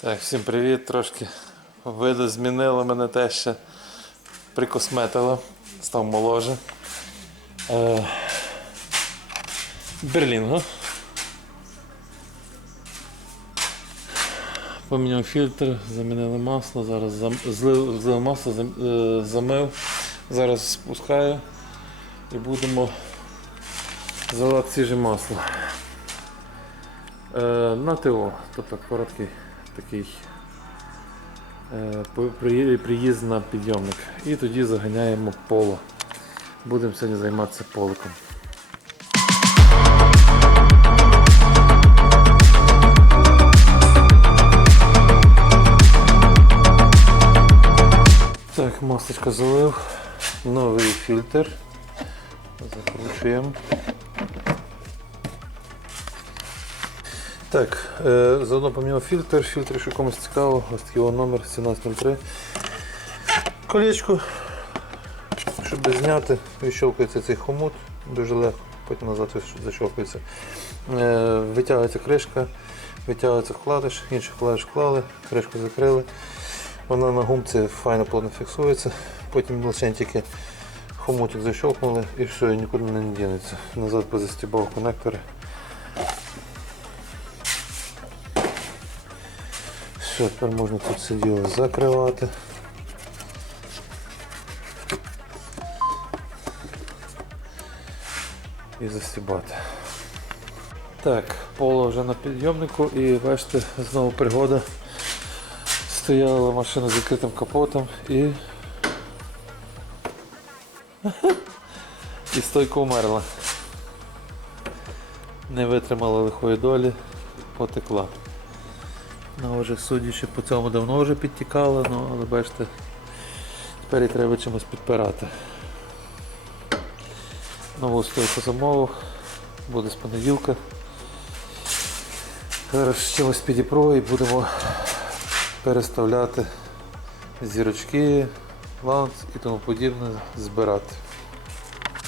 Так, всім привіт. Трошки виду змінило мене те ще прикосметило, став моложе. Е, Берлінго. Поміняв фільтр, замінили масло, зараз зам... злив, злив масло, зам... е, замив. Зараз спускаю і будемо заливати свіже масло. Е, на ТО, тобто короткий такий е, приїзд на підйомник. І тоді заганяємо поло. Будемо сьогодні займатися поликом. Так, масочка залив, новий фільтр. Закручуємо. Так, е, заодно поміняв фільтр. Фільтр, якщо комусь цікаво, ось такий номер 1703. Колечко, щоб зняти, відщелкується цей хомут, дуже легко, потім назад защелкується. Е, витягується кришка, витягується вкладиш, інший вкладиш вклали, кришку закрили. Вона на гумці файно плотно фіксується, потім лише тільки хомутик защелкнули і все, нікуди не дінеться. Назад позастібав конектори. Все, тепер можна тут все діло закривати. І застібати. Так, поло вже на підйомнику і бачите, знову пригода. Стояла машина з відкритим капотом і. І стойка умерла. Не витримала лихої долі, потекла. Ну, вже судячи по цьому давно вже підтікало, ну, але бачите, тепер і треба чимось підпирати. Нову стойку замовив, буде з понеділка. Зараз чимось підіпро і будемо переставляти зірочки, ланц і тому подібне збирати.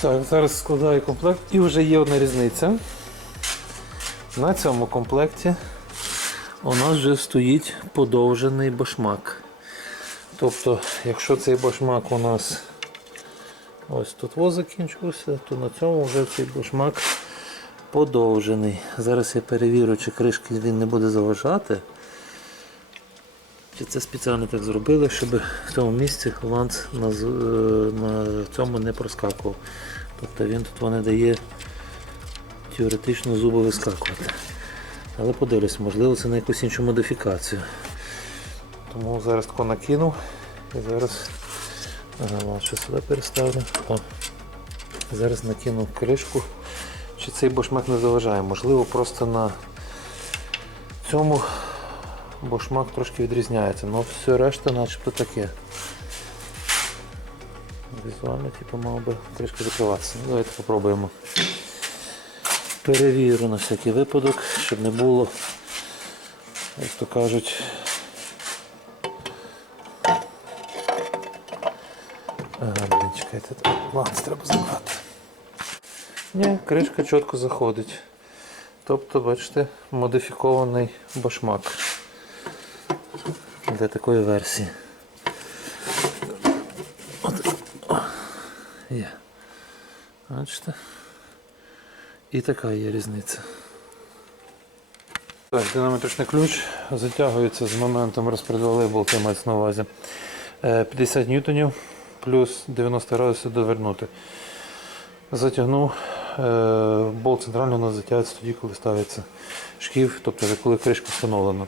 Так, зараз складаю комплект і вже є одна різниця. На цьому комплекті у нас вже стоїть подовжений башмак. Тобто, якщо цей башмак у нас ось тут воз закінчився, то на цьому вже цей башмак подовжений. Зараз я перевірю, чи кришки він не буде заважати. Чи це спеціально так зробили, щоб в цьому місці ланц на, е, на цьому не проскакував. Тобто він тут вони дає теоретично зуби вискакувати. Але подивлюсь, можливо це на якусь іншу модифікацію. Тому зараз тако накинув і зараз ага, що сюди переставлю. О, зараз накинув кришку. Чи цей башмак не заважає? Можливо, просто на цьому башмак трошки відрізняється, але все решта начебто таке. Візуально типу, мав би кришка закриватися. Ну, Давайте попробуємо. Перевірю на всякий випадок, щоб не було, як то кажуть. Ага, чекайте, ланц треба забрати. Ні, кришка чітко заходить. Тобто, бачите, модифікований башмак для такої версії. Є. Бачите? І така є різниця. Так, динамітричний ключ затягується з моментом розпредвали болти мається на увазі. Е, 50 ньютонів плюс 90 градусів довернути. Затягнув. Е, Болт центральний у нас затягується тоді, коли ставиться шків, тобто вже коли кришка встановлена.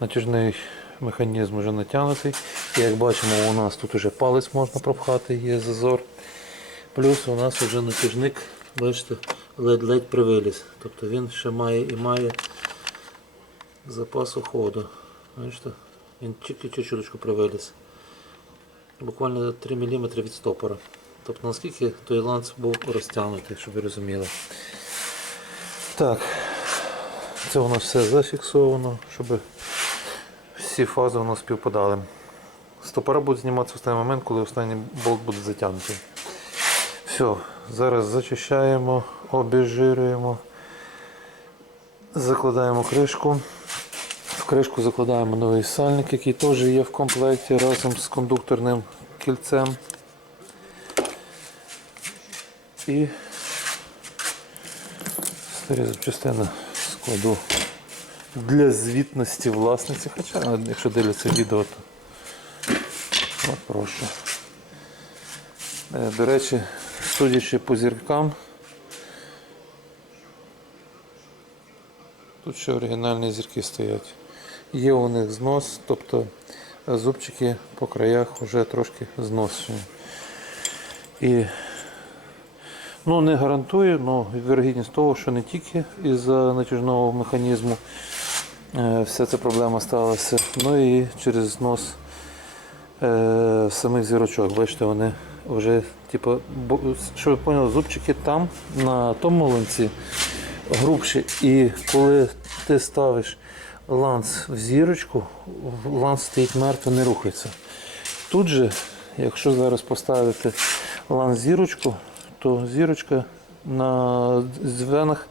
Натяжний механізм вже натягнутий. Як бачимо, у нас тут вже палець можна пропхати, є зазор. Плюс у нас вже натяжник, бачите, ледь-ледь привиліз. Тобто він ще має і має запасу ходу. Бачите? Він тільки чуть-чуть привиліз. Буквально 3 мм від стопора. Тобто наскільки той ланц був розтягнутий, щоб ви розуміли. Так, це у нас все зафіксовано, щоб всі фази у нас співпадали. Стопора будуть зніматися в останній момент, коли останній болт буде затягнутий. Все, зараз зачищаємо, обезжирюємо, закладаємо кришку В кришку закладаємо новий сальник, який теж є в комплекті разом з кондукторним кільцем. І старі запчастини складу для звітності власниці. Хоча, якщо дивляться відео, то прошу. Е, До речі, судячи по зіркам, тут ще оригінальні зірки стоять. Є у них знос, тобто зубчики по краях вже трошки зношені. І ну, не гарантую, але вірогідність того, що не тільки із-за натяжного механізму е, вся ця проблема сталася, ну і через знос е, самих зірочок. Бачите, вони вже, типу, бо- щоб ви поняли, зубчики там, на тому ланці грубші. І коли ти ставиш ланц в зірочку, ланц стоїть мертво, не рухається. Тут же, якщо зараз поставити ланц зірочку, то зірочка на звенах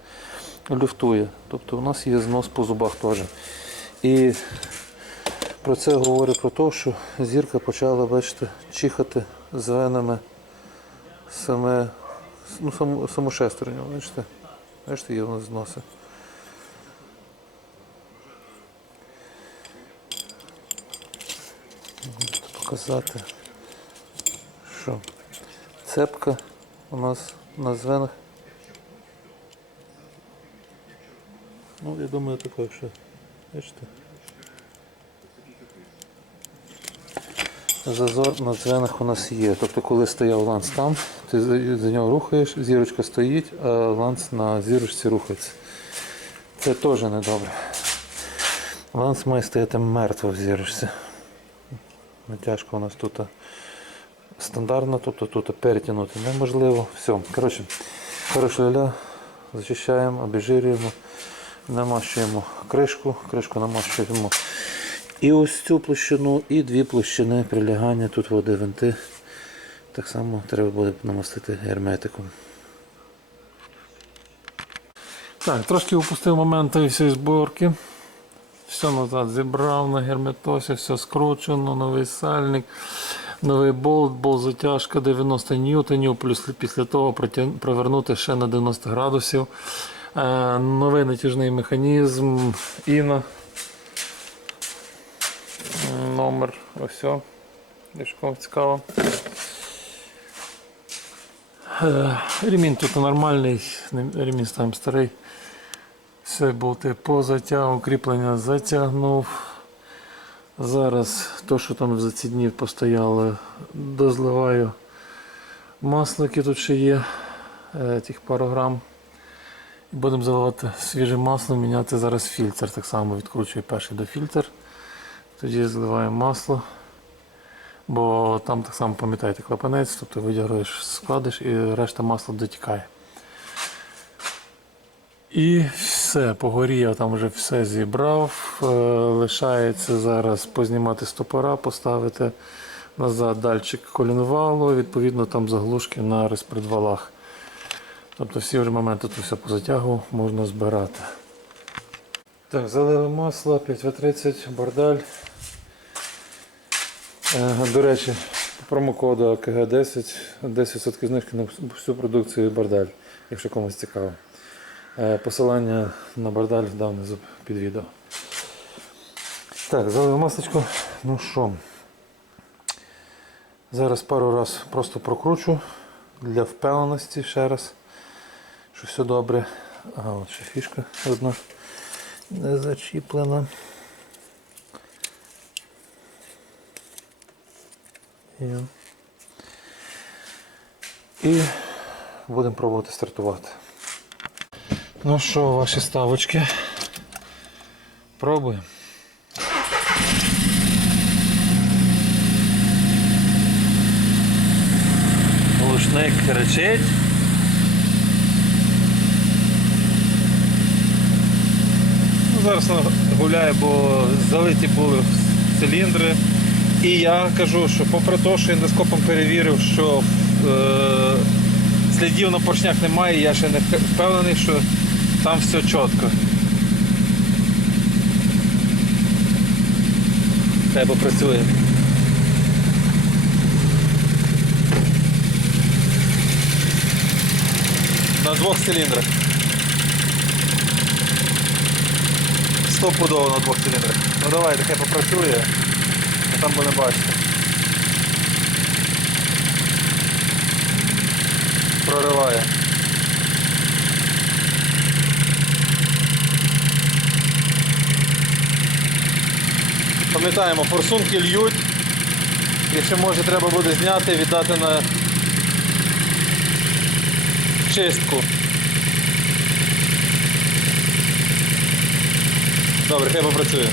люфтує. Тобто у нас є знос по зубах теж. І про це говорить про те, що зірка почала, бачите, чихати з венами саме, ну, саму, саму шестерню, бачите? Бачите, є у нас зноси. Показати, що цепка у нас на звенах. Ну, я думаю, таке, якщо бачите. Зазор на дзвенах у нас є. Тобто, коли стояв ланц там, ти за нього рухаєш, зірочка стоїть, а ланц на зірочці рухається. Це теж недобре. Ланц має стояти мертво в зірочці. Натяжка у нас тут стандартна, тобто тут перетягнути неможливо. Все. Коротше, хороша ля, зачищаємо, обезжирюємо, намащуємо кришку, кришку намащуємо. І ось цю площину, і дві площини прилягання, тут води винти. Так само треба буде намастити герметиком. Так, трошки упустив момент всієї зборки. Все назад зібрав на герметосі, все скручено, новий сальник, новий болт, болт затяжка 90 ньютонів, плюс після того провернути ще на 90 градусів. Е, новий натяжний механізм Іна. Номер ось. Якщо кому цікаво. Е, Ремінь тут нормальний, ремінь там старий. Все болти позатягнув, кріплення затягнув. Зараз то, що там за ці дні постояло, дозливаю масло, яке тут ще є, е, тих пару грам. І будемо заливати свіже масло, міняти зараз фільтр. Так само відкручую перший до фільтр. Тоді зливаємо масло. Бо там так само пам'ятаєте клапанець, тобто видягуєш, складиш і решта масла дотікає. І все, погорів, там вже все зібрав. Е, Лишається зараз познімати стопора, поставити назад дальчик колінвалу, відповідно там заглушки на розпредвалах. Тобто всі вже моменти тут все позатягував, можна збирати. Так, залили масло, 5В30, бордаль. Е, До речі, промокоду АКГ10 10% знижки на всю продукцію бордаль, якщо комусь цікаво. Е, Посилання на бордаль дав внизу під відео. Так, залив масличко. Ну що, зараз пару раз просто прокручу для впевненості ще раз, що все добре. А от ще фішка одна не зачіплена. Є. І будемо пробувати стартувати. Ну що, ваші ставочки? Пробуємо. Глушник кричить. Ну, зараз гуляє, бо залиті були циліндри. І я кажу, що попри те, що ендоскопом перевірив, що е, слідів на поршнях немає, я ще не впевнений, що там все чітко. Хай попрацює. На двох циліндрах. Стопудово на двох циліндрах. Ну давайте, хай попрацює, там буде бачити. Прориває. Пам'ятаємо, форсунки льють. Ще може треба буде зняти і віддати на чистку. Добре, хай попрацює.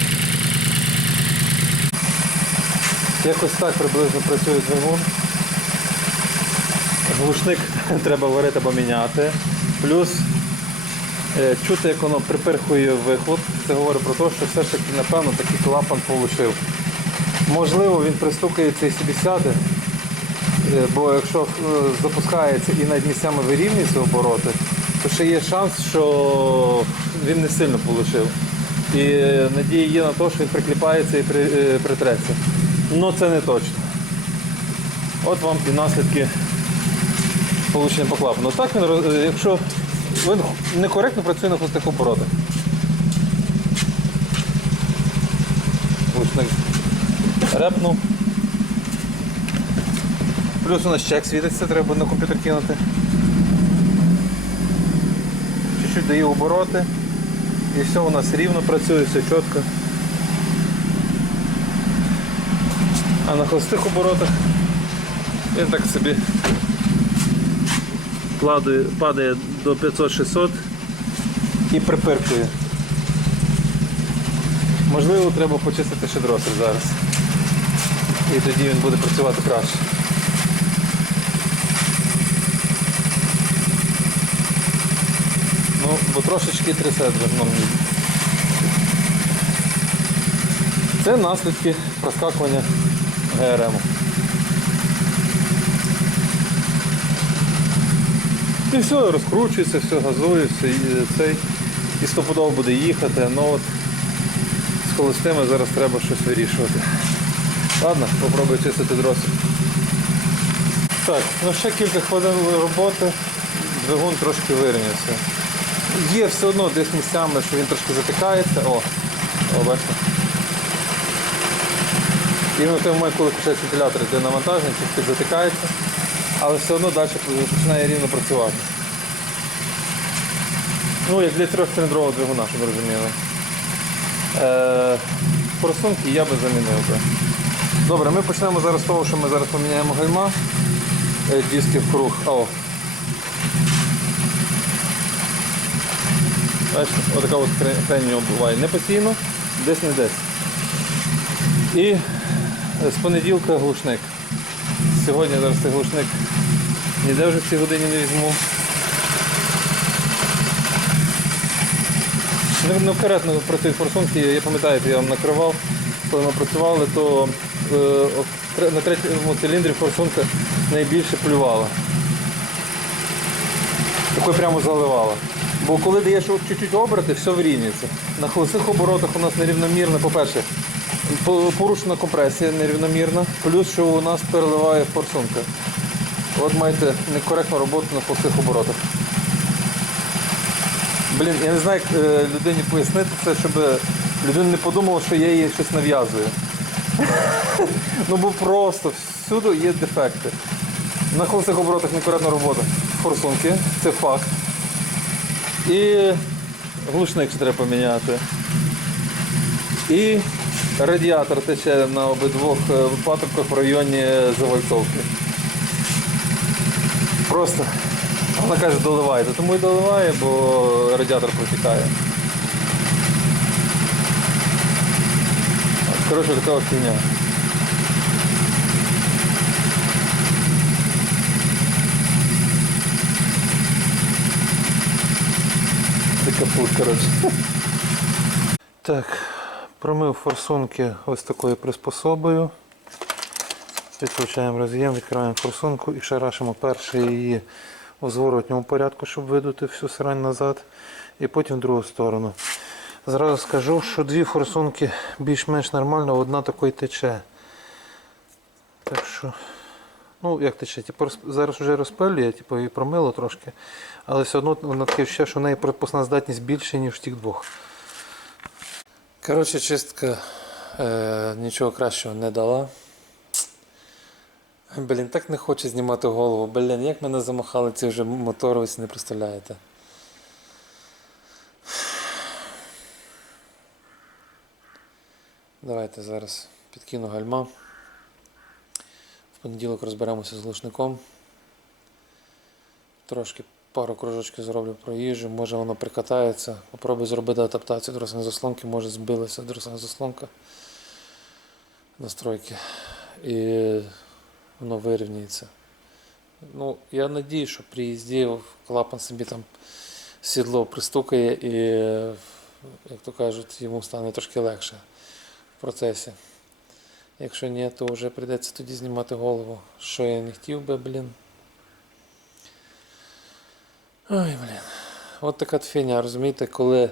Якось так приблизно працює двигун. Глушник треба варити або міняти. Плюс е, чути, як воно припирхує вихлоп. Це говорить про те, що все ж таки, напевно, такий клапан получив. Можливо, він пристукається і собі сяде, е, бо якщо е, запускається і навіть місцями вирівнюється обороти, то ще є шанс, що він не сильно получив. І надія є на те, що він прикліпається і притреться. Ну це не точно. От вам і наслідки получення по клапану. Так він, е, якщо він некоректно працює на холостих оборотах. Глушник репнув. Плюс у нас чек світиться, треба на комп'ютер кинути. Чуть-чуть дає обороти. І все у нас рівно працює, все чітко. А на холостих оборотах він так собі падає, падає до 500-600 і припиркує. Можливо, треба почистити ще дросель зараз. І тоді він буде працювати краще. Ну, бо трошечки трясе двигуном. Це наслідки проскакування ГРМ. І все, розкручується, все, газує, все, і цей. І стопудово буде їхати, ну от з холостими зараз треба щось вирішувати. Ладно, попробую чистити дросель. Так, ну ще кілька хвилин роботи, двигун трошки вирівнявся. Є все одно десь місцями, що він трошки затикається. О, о бачите. І в той момент, коли включається вентилятор, йде навантаження, чуть затикається, але все одно далі починає рівно працювати. Ну, як для трьохциліндрового двигуна, щоб ви розуміли. Е, форсунки я би замінив би. Добре, ми почнемо зараз з того, що ми зараз поміняємо гальма. Е, Диски в круг. О. Бачите, отака от нього буває не постійно, десь не десь. І з понеділка глушник. Сьогодні зараз цей глушник ніде вже в цій годині не візьму. Ну, ну, коректно працюють форсунки, я пам'ятаю, я вам накривав, коли ми працювали, то е, на третьому циліндрі форсунка найбільше плювала. Такою прямо заливала. Бо коли даєш чуть-чуть оберти, все вирівнюється. На холостих оборотах у нас нерівномірно, по-перше, по- порушена компресія нерівномірна, плюс що у нас переливає форсунка. От маєте некоректну роботу на холостих оборотах. Блін, я не знаю, як е, людині пояснити це, щоб людина не подумала, що я їй щось нав'язую. ну бо просто всюди є дефекти. На холостих оборотах некоректна робота. Форсунки, це факт. І глушник треба поміняти. І радіатор тече на обидвох е, патрубках в районі завальцовки. Просто вона каже, доливайте. Тому і доливає, бо радіатор протікає. Коротше, така фігня. Це капут, коротше. Так, промив форсунки ось такою приспособою. Відключаємо роз'єм, відкриваємо форсунку і шарашимо перше її у зворотньому порядку, щоб видути всю срань назад. І потім в другу сторону. Зразу скажу, що дві форсунки більш-менш нормально, одна такої тече. Так що, ну як тече, типу, зараз вже розпилює, типу, і промило трошки, але все одно воно таке ще, що в неї пропускна здатність більше, ніж в тих двох. Коротше, чистка е, нічого кращого не дала. Блін, так не хоче знімати голову. Блін, як мене замахали ці вже мотори, ви не представляєте. Давайте зараз підкину гальма. В понеділок розберемося з глушником. Трошки пару кружочків зроблю проїжджу, може воно прикатається. Попробую зробити адаптацію дросельної заслонки, може збилася дросельна заслонка настройки. І воно вирівняється. Ну, я надію, що при їзді клапан собі там сідло пристукає і, як то кажуть, йому стане трошки легше в процесі. Якщо ні, то вже прийдеться тоді знімати голову. Що я не хотів би, блін. Ой, блін. От така фігня, розумієте, коли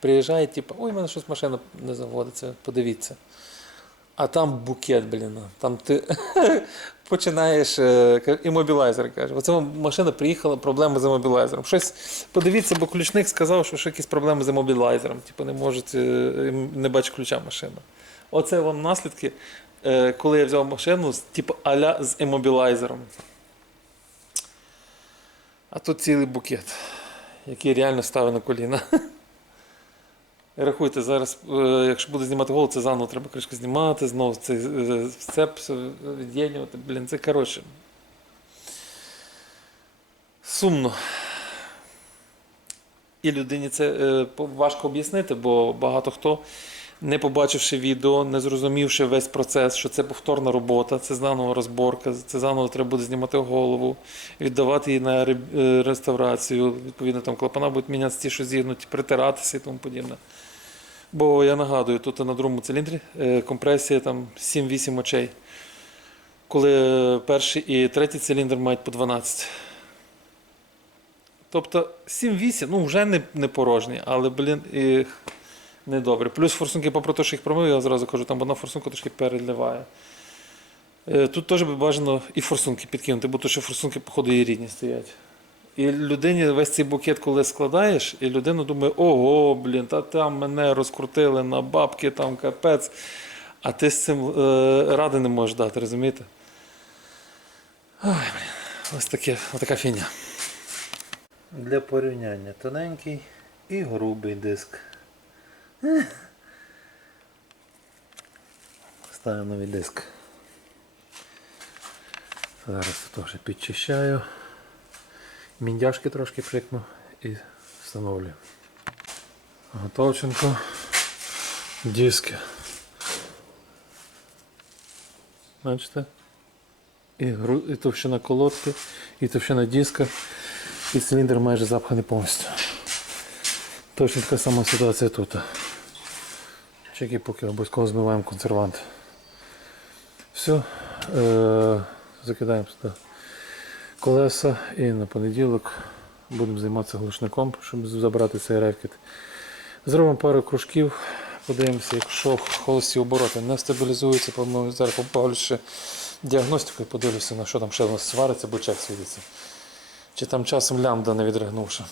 приїжджає, типу, ой, в мене щось машина не заводиться, подивіться. А там букет, блін. Там ти починаєш е, ка- каже. Оце машина приїхала, проблеми з іммобілайзером. Щось подивіться, бо ключник сказав, що, що якісь проблеми з іммобілайзером. Типу не можуть, е, не бачить ключа машина. Оце вам наслідки, е, коли я взяв машину, типу аля з іммобілайзером. А тут цілий букет, який реально ставить на коліна. Рахуйте, зараз, е, якщо буду знімати голову, це заново треба кришку знімати, знову цей е, сцеп все від'єднювати. Блін, це коротше. Сумно. І людині це е, важко об'яснити, бо багато хто, не побачивши відео, не зрозумівши весь процес, що це повторна робота, це заново розборка, це заново треба буде знімати голову, віддавати її на е, реставрацію. Відповідно, там клапана будуть мінятися ті, що зігнуті, притиратися і тому подібне. Бо я нагадую, тут на другому циліндрі е, компресія там 7-8 очей. Коли перший і третій циліндр мають по 12. Тобто 7-8, ну вже не, не порожні, але, блін, і недобре. Плюс форсунки, попри те, що їх промив, я зразу кажу, там одна форсунка трошки переливає. Е, Тут теж би бажано і форсунки підкинути, бо то, що форсунки, походу, і рідні стоять. І людині весь цей букет, коли складаєш, і людина думає, ого, блін, та там мене розкрутили на бабки, там капець. А ти з цим е, ради не можеш дати, розумієте? Ой, блін, ось таке, така фігня. Для порівняння тоненький і грубий диск. Ставимо новий диск. Зараз теж підчищаю. Міндяшки трошки прикну і встановлю. Готовченко. Диски. Бачите? І, гру... і товщина колодки, і товщина диска, і циліндр майже запханий повністю. Точно така сама ситуація тут. Чеки поки обов'язково змиваємо консервант. Все, е- закидаємо сюди колеса і на понеділок будемо займатися глушником, щоб забрати цей рекет. Зробимо пару кружків, подивимося, якщо холості обороти не стабілізуються, по-моєму, зараз побавлюся ще діагностикою, подивлюся, на що там ще у нас свариться, бо чек світиться. Чи там часом лямбда не відригнувши.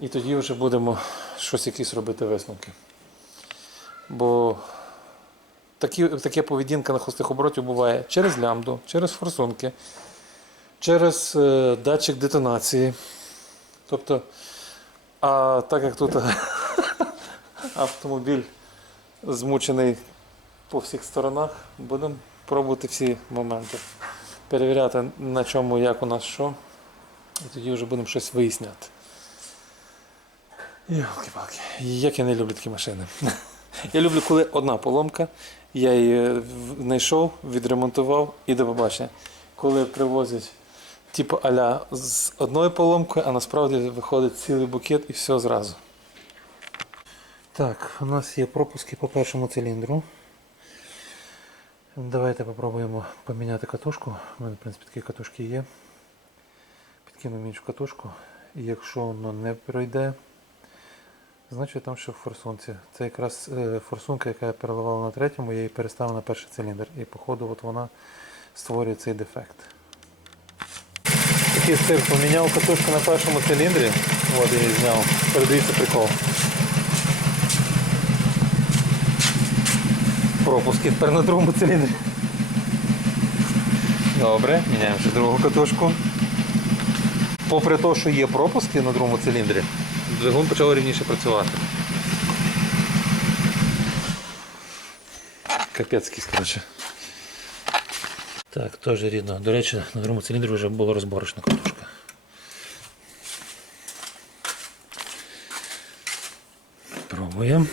І тоді вже будемо щось якісь робити висновки. Бо такі, таке поведінка на холостих оборотів буває через лямбду, через форсунки, через е, датчик детонації. Тобто, а так як тут автомобіль змучений по всіх сторонах, будемо пробувати всі моменти. Перевіряти на чому, як у нас що. І тоді вже будемо щось виясняти. Йолки-палки, як я не люблю такі машини. Я люблю, коли одна поломка, я її знайшов, відремонтував і до побачення. Коли привозять типу аля з одною поломкою, а насправді виходить цілий букет і все зразу. Так, у нас є пропуски по першому циліндру. Давайте попробуємо поміняти катушку. У мене, в принципі, такі катушки є. Підкинемо іншу катушку. Якщо воно не пройде, Значить там що в форсунці. Це якраз е, форсунка, яка я переливала на третьому, я її переставив на перший циліндр. І походу от вона створює цей дефект. Такий стиль поміняв катушку на першому циліндрі. От я її зняв. Передивіться прикол. Пропуски тепер на другому циліндрі. Добре, міняємо ще другу катушку. Попри те, що є пропуски на другому циліндрі, двигун почав рівніше працювати. Капецький, коротше. Так, теж рідно. До речі, на другому циліндрі вже була розборочна катушка. Пробуємо.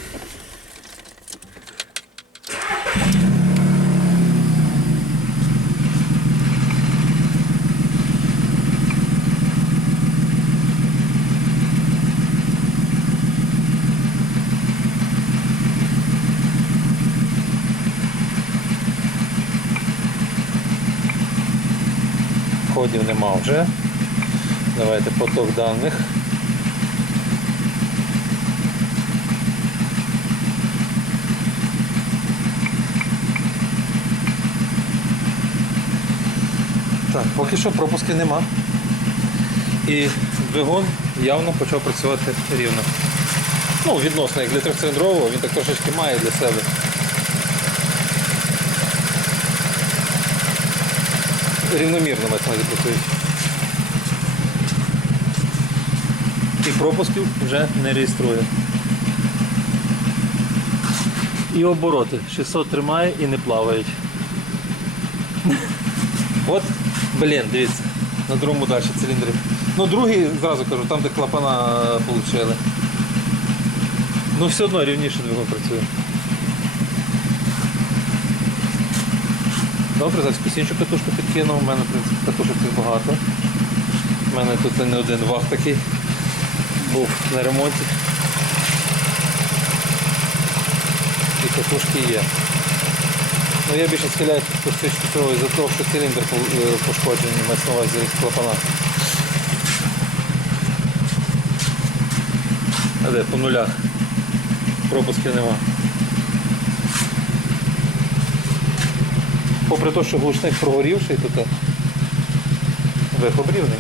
Ходів нема вже. Давайте поток даних. Так, поки що пропусків нема. І двигун явно почав працювати рівно. Ну, відносно як для трьохциліндрового, він так трошечки має для себе. Рівномірно мається на увазі працюють. І пропусків вже не реєструє. І обороти 600 тримає і не плавають. От, блін, дивіться, на другому далі циліндрі. Ну, другий, зразу кажу, там де клапана отримали. Ну все одно рівніше двигун працює. Добре, зараз іншу катушку підкинув. У мене, в принципі, катушок тут багато. У мене тут не один ваг такий був на ремонті. І катушки є. Ну я більше схиляюся цього із-за того, що циліндр е, пошкоджений, мається на увазі клапана. А де по нулях? Пропусків нема. Попри те, що глушник прогорівший, е, вихлоп рівний.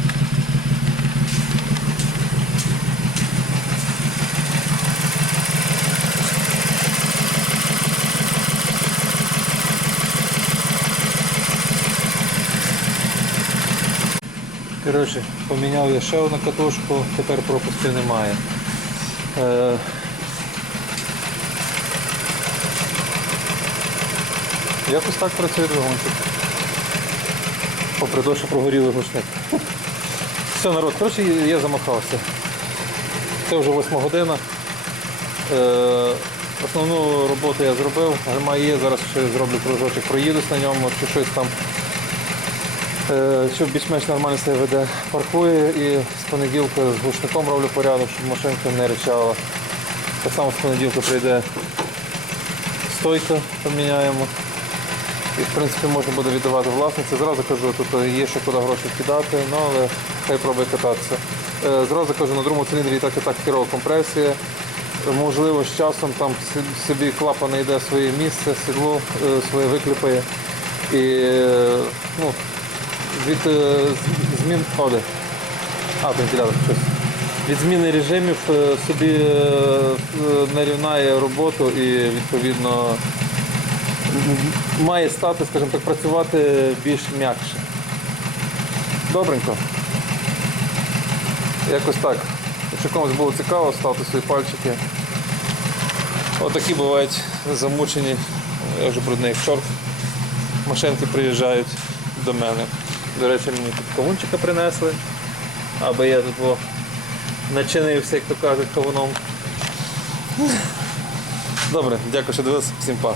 Коротше, поміняв я ще одну катушку, тепер пропусків немає. Якось так працює двигунчик. Попри те, що прогоріли глушник. Все, народ, коротше, я замахався. Це вже восьма година. Е, основну роботу я зробив, гальма є, зараз ще зроблю кружочок, проїдусь на ньому, чи щось там. Е, Щоб більш-менш нормально себе веде, паркую і з понеділка з глушником роблю порядок, щоб машинка не ричала. Так само з понеділка прийде стойка, поміняємо. І в принципі можна буде віддавати власниці. Зразу кажу, тут є ще куди гроші кидати, ну, але хай пробує кататися. Е, Зразу кажу, на другому циліндрі так і так хірова компресія. Можливо, з часом там собі клапан знайде своє місце, сідло е, своє викліпає. І е, ну, від змін. О. А, вентилятор щось. Від зміни режимів собі нарівнає роботу і відповідно має стати, скажімо так, працювати більш м'якше. Добренько. Якось так. Якщо комусь було цікаво, ставте свої пальчики. Отакі бувають замучені, я вже брудний як чорт. Машинки приїжджають до мене. До речі, мені тут кавунчика принесли, аби я тут начинився, як то кажуть, кавуном. Добре, дякую, що дивилися. Всім па.